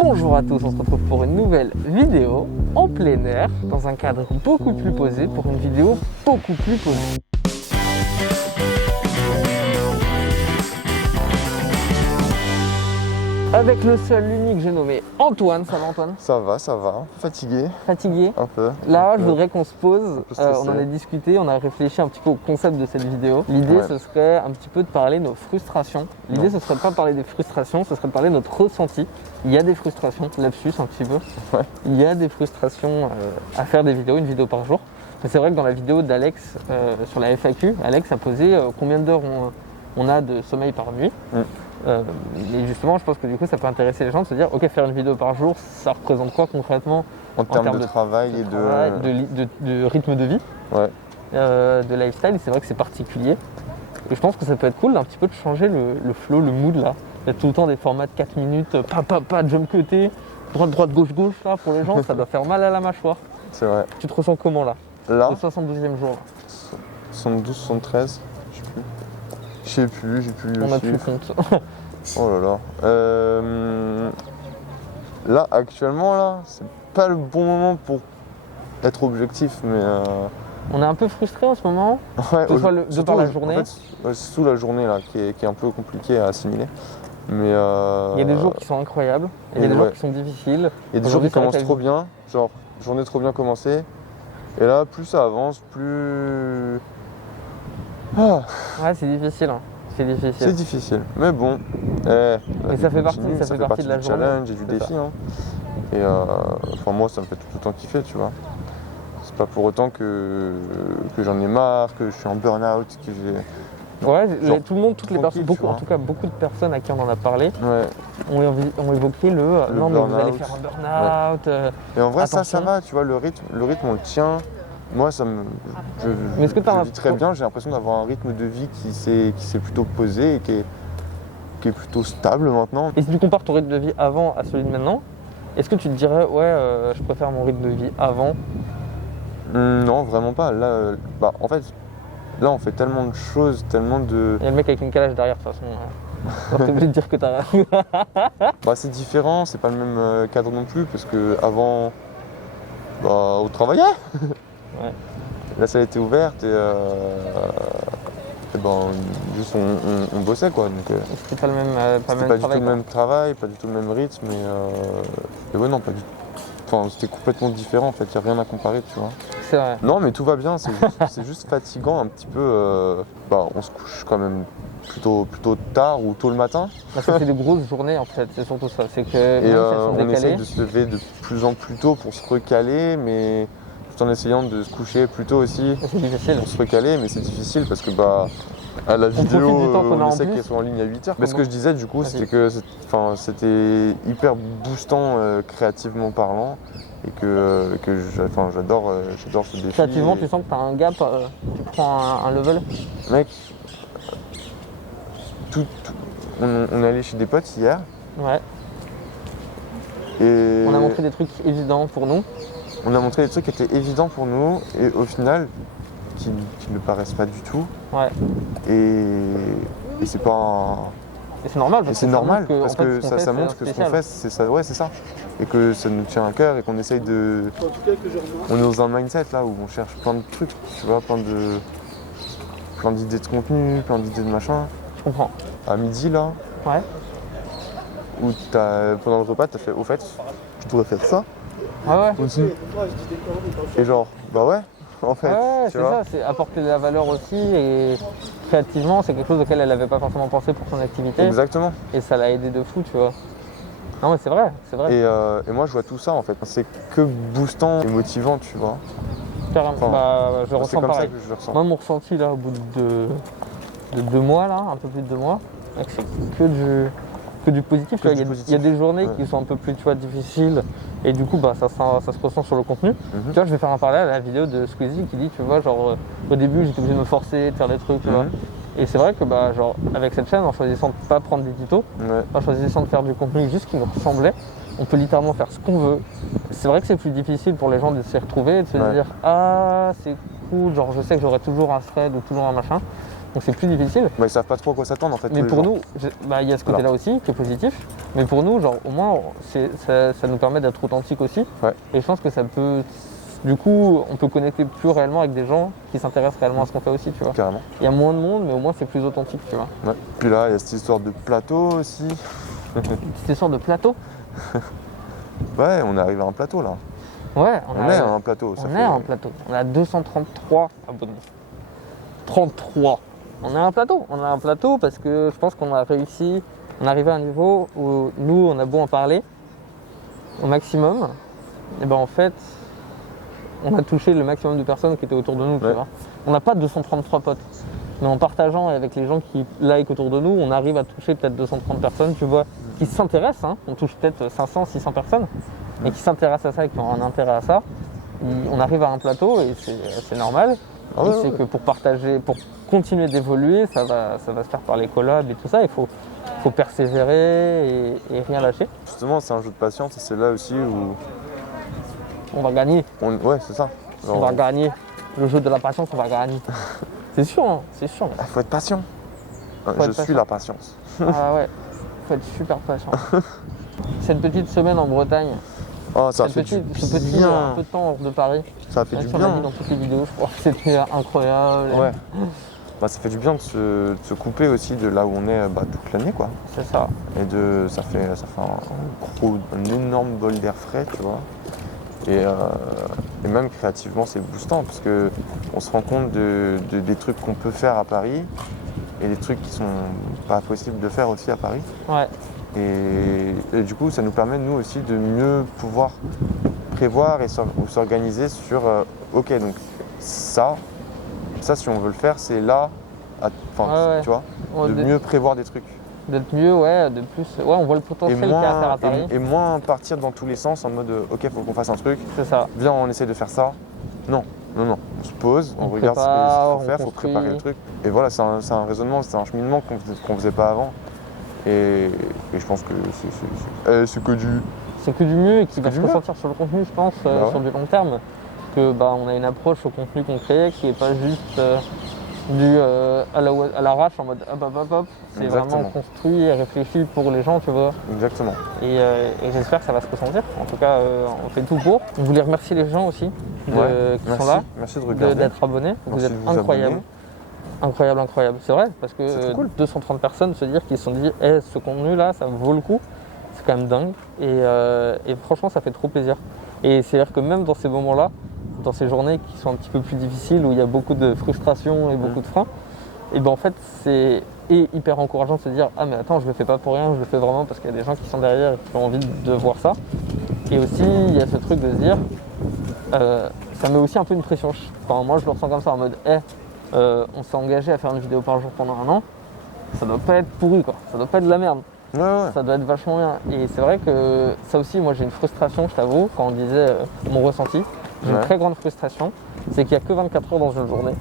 Bonjour à tous, on se retrouve pour une nouvelle vidéo en plein air, dans un cadre beaucoup plus posé, pour une vidéo beaucoup plus posée. Avec le seul, l'unique, j'ai nommé Antoine. Ça va Antoine? Ça va. Fatigué. Fatigué? Un peu. Là, je voudrais qu'on se pose, stressé. on en a discuté, on a réfléchi un petit peu au concept de cette vidéo. L'idée, ce serait un petit peu de parler de nos frustrations. L'idée, ce serait pas de parler des frustrations, ce serait de parler de notre ressenti. Il y a des frustrations, lapsus un petit peu. Ouais. Il y a des frustrations à faire des vidéos, une vidéo par jour. Mais c'est vrai que dans la vidéo d'Alex sur la FAQ, Alex a posé combien d'heures on a de sommeil par nuit. Et justement, je pense que du coup, ça peut intéresser les gens de se dire, ok, faire une vidéo par jour, ça représente quoi concrètement en termes de travail et de rythme de vie, de lifestyle. Et c'est vrai que c'est particulier. Et je pense que ça peut être cool d'un petit peu de changer le flow, le mood là. Il y a tout le temps des formats de 4 minutes, pas, jump cuté, droite, gauche là pour les gens, ça doit faire mal à la mâchoire. C'est vrai. Tu te ressens comment là? Là, le 72e jour. 72, 73, je sais plus, j'ai plus. On n'a plus compte. Oh là là. Là, actuellement, là, c'est pas le bon moment pour être objectif, mais. On est un peu frustré en ce moment, de par la journée. En fait, c'est surtout la journée là qui est un peu compliquée à assimiler. Mais il y a des jours qui sont incroyables, il y a des jours qui sont difficiles. Il y a des jours qui commencent trop bien, genre journée trop bien commencée. Et là, plus ça avance, plus. Ouais, c'est difficile. Hein. C'est difficile, mais bon. Mais ça fait partie de la du journée. challenge et du défi. Hein. Et enfin, moi, ça me fait tout le temps kiffer, tu vois. C'est pas pour autant que j'en ai marre, que je suis en burn-out, que j'ai. Ouais, tout le monde, toutes les personnes, en tout cas beaucoup de personnes à qui on en a parlé, ont évoqué le non mais vous allez faire un burn-out. Et en vrai, ça va, tu vois, le rythme on le tient. Moi, je vis très bien, j'ai l'impression d'avoir un rythme de vie qui s'est plutôt posé et qui est plutôt stable maintenant. Et si tu compares ton rythme de vie avant à celui de maintenant, est-ce que tu te dirais, je préfère mon rythme de vie avant? Non, vraiment pas. Là, en fait, là, on fait tellement de choses, tellement de. Il y a le mec avec une calage derrière, de toute façon. T'es obligé de dire que t'as. C'est différent, c'est pas le même cadre non plus, parce que avant, on travaillait. Ouais. Là, ça a été ouverte et juste on bossait quoi. C'était pas le même pas du tout le même travail, pas du tout le même rythme. Et ouais, non, pas du tout. Enfin, c'était complètement différent en fait, il n'y a rien à comparer, tu vois. C'est vrai. Non, mais tout va bien, c'est juste fatigant un petit peu. On se couche quand même plutôt tard ou tôt le matin. Ça fait des grosses journées en fait, c'est surtout ça. C'est que on essaie de se lever de plus en plus tôt pour se recaler, mais tout en essayant de se coucher plus tôt aussi. C'est difficile. Pour se recaler, mais c'est difficile parce que à la vidéo, on essaie qu'elle soit en ligne à 8h. Mais ce que je disais du coup, c'était que c'était hyper boostant créativement parlant et que j'adore ce défi. Créativement, tu sens que tu as un gap, tu prends un level? Mec, on est allé chez des potes hier. Ouais. Et on a montré des trucs évidents pour nous. On a montré des trucs qui étaient évidents pour nous et au final, qui ne paraissent pas du tout. Ouais. Et c'est pas Et c'est normal parce que ça montre que ce qu'on fait, c'est ça. Ouais, c'est ça. Et que ça nous tient à cœur et qu'on essaye de. On est dans un mindset là où on cherche plein de trucs, tu vois, plein d'idées de contenu, plein d'idées de machin. Je comprends. À midi là. Ouais. Où pendant le repas, t'as fait au fait, tu pourrais faire ça. Ouais. Aussi. Et genre, ouais. En fait, c'est ça, c'est apporter de la valeur aussi et créativement c'est quelque chose auquel elle n'avait pas forcément pensé pour son activité. Exactement. Et ça l'a aidé de fou, tu vois. Non mais c'est vrai. Et moi je vois tout ça en fait, c'est que boostant et motivant, tu vois. Carrément, je ressens pareil. C'est comme ça que je le ressens. Moi mon ressenti là au bout de 2 mois là, un peu plus de 2 mois, c'est que du positif. Il y a des journées qui sont un peu plus difficiles et du coup ça se ressent sur le contenu. Tu vois, je vais faire un parallèle à la vidéo de Squeezie qui dit, tu vois, genre au début j'étais obligé de me forcer, de faire des trucs, tu vois. Et c'est vrai que avec cette chaîne, en choisissant de ne pas prendre des tutos, en choisissant de faire du contenu juste qui nous ressemblait, on peut littéralement faire ce qu'on veut. C'est vrai que c'est plus difficile pour les gens de s'y retrouver et de se dire c'est cool, genre je sais que j'aurai toujours un thread ou toujours un machin. Donc c'est plus difficile. Ils savent pas trop à quoi s'attendre en fait. Mais pour nous, il y a ce côté-là aussi qui est positif. Mais pour nous, genre au moins, ça nous permet d'être authentique aussi. Ouais. Et je pense que ça peut... Du coup, on peut connecter plus réellement avec des gens qui s'intéressent réellement à ce qu'on fait aussi, tu vois. Carrément. Il y a moins de monde, mais au moins c'est plus authentique, tu vois. Ouais. Puis là, il y a cette histoire de plateau aussi. Cette histoire de plateau. Ouais, on est arrivé à un plateau là. Ouais, on est à un plateau. On est à un plateau. On a 233 abonnés. 33. On est à un plateau. On a un plateau parce que je pense qu'on a réussi. On est arrivé à un niveau où nous, on a beau en parler au maximum. Et ben en fait, on a touché le maximum de personnes qui étaient autour de nous. Tu vois. On n'a pas 233 potes. Mais en partageant avec les gens qui like autour de nous, on arrive à toucher peut-être 230 personnes, tu vois, qui s'intéressent. Hein. On touche peut-être 500, 600 personnes et qui s'intéressent à ça et qui ont un intérêt à ça. On arrive à un plateau et c'est normal. C'est que pour partager, pour continuer d'évoluer, ça va se faire par les collabs et tout ça. Il faut persévérer et rien lâcher. Justement, c'est un jeu de patience et c'est là aussi où... On va gagner. Ouais, c'est ça. Genre... On va gagner. Le jeu de la patience, on va gagner. C'est sûr, hein, c'est sûr. Il faut être patient. Je suis la patience. Ah ouais, faut être super patient. Cette petite semaine en Bretagne, ça fait ce petit un peu de temps hors de Paris. Ça fait du bien. On l'a dit dans toutes les vidéos, je crois. C'était incroyable. Ouais. Ça fait du bien de se couper aussi de là où on est toute l'année, quoi. C'est ça. Et ça fait un énorme bol d'air frais, tu vois. Et même créativement, c'est boostant parce qu'on se rend compte des trucs qu'on peut faire à Paris et des trucs qui sont pas possibles de faire aussi à Paris. Ouais. Et du coup, ça nous permet, nous aussi, de mieux pouvoir prévoir et s'organiser sur ok, donc ça, si on veut le faire, c'est là, tu vois, de mieux prévoir des trucs. D'être mieux, de plus. Ouais, on voit le potentiel qu'il y a à faire à Paris. Et moins partir dans tous les sens en mode ok, faut qu'on fasse un truc. C'est ça. Viens, on essaie de faire ça. Non. On se pose, on regarde ce qu'il faut faire, il faut préparer le truc. Et voilà, c'est un raisonnement, c'est un cheminement qu'on faisait pas avant. Et je pense que c'est que du. C'est que du mieux et qui va se ressentir sur le contenu, je pense, sur du long terme. Que on a une approche au contenu qu'on crée qui n'est pas juste à l'arrache en mode hop. C'est vraiment construit et réfléchi pour les gens, tu vois. Exactement. Et j'espère que ça va se ressentir. En tout cas, on fait tout pour. On voulait remercier les gens aussi qui sont là. Merci de regarder. D'être abonnés. Vous êtes incroyables. Incroyable. C'est vrai, parce que cool. 230 personnes se dire qu'ils se sont dit ce contenu-là, ça vaut le coup. C'est quand même dingue. Et franchement, ça fait trop plaisir. Et c'est-à-dire que même dans ces moments-là, dans ces journées qui sont un petit peu plus difficiles, où il y a beaucoup de frustration et beaucoup de freins, et en fait, c'est hyper encourageant de se dire mais attends, je le fais pas pour rien, je le fais vraiment parce qu'il y a des gens qui sont derrière et qui ont envie de voir ça. Et aussi, il y a ce truc de se dire, ça met aussi un peu une pression. Moi, je le ressens comme ça, en mode on s'est engagé à faire une vidéo par jour pendant 1 an, ça doit pas être pourri, quoi. Ça doit pas être de la merde. Ouais. Ça doit être vachement bien. Et c'est vrai que ça aussi, moi j'ai une frustration, je t'avoue, quand on disait mon ressenti. J'ai une très grande frustration, c'est qu'il n'y a que 24 heures dans une journée.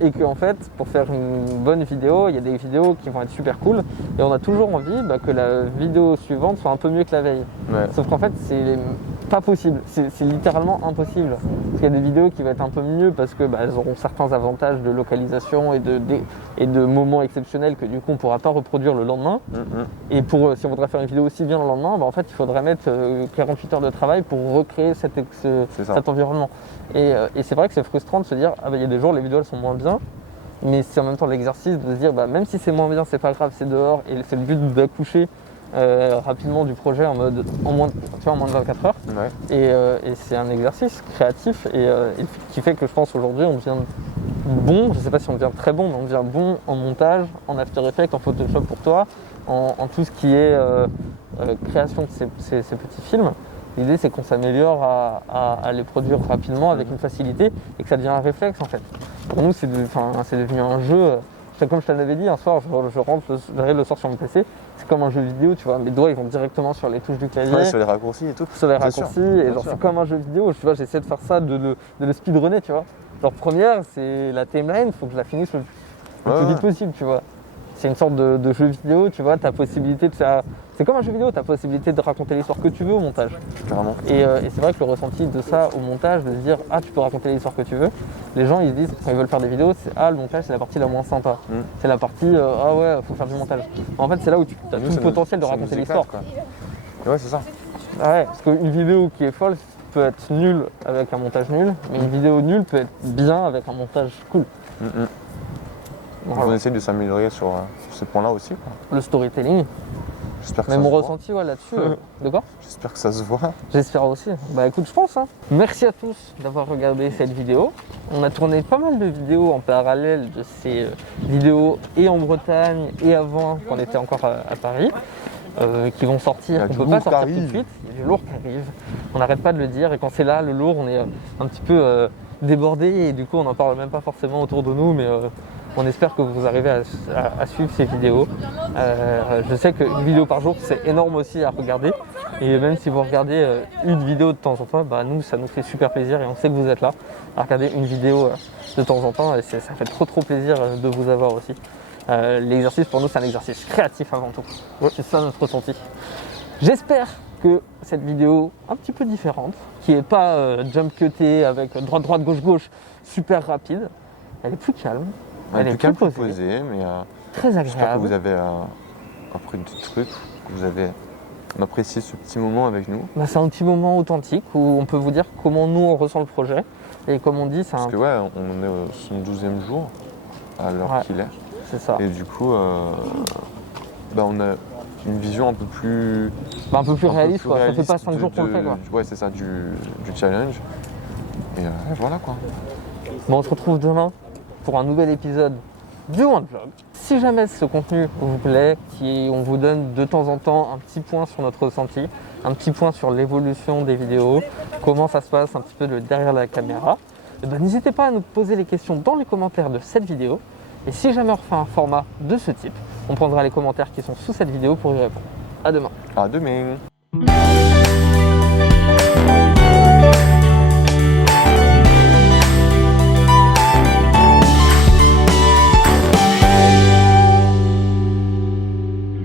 Et qu'en fait, pour faire une bonne vidéo, il y a des vidéos qui vont être super cool. Et on a toujours envie que la vidéo suivante soit un peu mieux que la veille. Ouais. Sauf qu'en fait, c'est pas possible. C'est littéralement impossible. Parce qu'il y a des vidéos qui vont être un peu mieux parce que elles auront certains avantages de localisation et de moments exceptionnels que du coup on ne pourra pas reproduire le lendemain. Et si on voudrait faire une vidéo aussi bien le lendemain, en fait il faudrait mettre 48 heures de travail pour recréer cet environnement. Et c'est vrai que c'est frustrant de se dire il y a des jours les vidéos elles sont moins bien, mais c'est en même temps l'exercice de se dire même si c'est moins bien, c'est pas grave, c'est dehors et c'est le but d'accoucher rapidement du projet en moins de 24 heures. Ouais. Et c'est un exercice créatif et qui fait que je pense aujourd'hui on devient bon, je sais pas si on devient très bon, mais on devient bon en montage, en After Effects, en Photoshop pour toi, en tout ce qui est création de ces petits films. L'idée c'est qu'on s'améliore à les produire rapidement avec une facilité et que ça devient un réflexe en fait. Pour nous c'est devenu un jeu. Comme je te l'avais dit, un soir j'arrive le soir sur mon PC, c'est comme un jeu vidéo, tu vois, mes doigts ils vont directement sur les touches du clavier. Sur les raccourcis et tout. Sur les raccourcis, et genre c'est comme un jeu vidéo, tu vois, j'essaie de faire ça, de le speedrunner, tu vois. Genre première, c'est la timeline, il faut que je la finisse le plus vite possible, tu vois. c'est une sorte de jeu vidéo, tu vois, t'as possibilité de faire... C'est comme un jeu vidéo, t'as possibilité de raconter l'histoire que tu veux au montage. Carrément. Et c'est vrai que le ressenti de ça au montage, de se dire ah tu peux raconter l'histoire que tu veux, les gens ils se disent quand ils veulent faire des vidéos, c'est le montage c'est la partie la moins sympa. C'est la partie ah ouais faut faire du montage. En fait c'est là où tu as tout le potentiel de raconter l'histoire. Ouais c'est ça. Ouais, parce qu'une vidéo qui est folle peut être nulle avec un montage nul, mais une vidéo nulle peut être bien avec un montage cool. Voilà. On essaie de s'améliorer sur ce point-là aussi. Quoi. Le storytelling. J'espère que mais ça mon se ressenti là-dessus, de quoi? J'espère que ça se voit. J'espère aussi. Bah écoute, je pense. Hein. Merci à tous d'avoir regardé cette vidéo. On a tourné pas mal de vidéos en parallèle de ces vidéos et en Bretagne et avant quand on était encore à Paris. Qui vont sortir, qu'on ne peut pas sortir tout de suite. Il y a du lourd qui arrive. On n'arrête pas de le dire et quand c'est là, le lourd, on est un petit peu débordé et du coup on n'en parle même pas forcément autour de nous, mais on espère que vous arrivez à suivre ces vidéos. Je sais qu'une vidéo par jour c'est énorme aussi à regarder et même si vous regardez une vidéo de temps en temps, bah, nous ça nous fait super plaisir et on sait que vous êtes là à regarder une vidéo de temps en temps et ça fait trop plaisir de vous avoir aussi. L'exercice pour nous c'est un exercice créatif avant tout, c'est ça notre ressenti. J'espère que cette vidéo un petit peu différente, qui n'est pas jump cutée avec droite gauche super rapide, elle est plus calme, elle est plus posée, mais très agréable. J'espère que vous avez appris des trucs, que vous avez apprécié ce petit moment avec nous. Bah, c'est un petit moment authentique où on peut vous dire comment nous on ressent le projet et comme on dit c'est Parce que ouais, on est au son 12e jour à l'heure qu'il est. C'est ça. Et du coup, on a une vision un peu plus... un peu plus réaliste, quoi. Ça fait pas 5 jours qu'on le fait, quoi. Ouais, c'est ça, du challenge. Et voilà, quoi. Bon, on se retrouve demain pour un nouvel épisode du One Vlog. Si jamais ce contenu vous plaît, on vous donne de temps en temps un petit point sur notre ressenti, un petit point sur l'évolution des vidéos, comment ça se passe un petit peu de derrière la caméra, n'hésitez pas à nous poser les questions dans les commentaires de cette vidéo. Et si jamais on refait un format de ce type, on prendra les commentaires qui sont sous cette vidéo pour y répondre. À demain. À demain.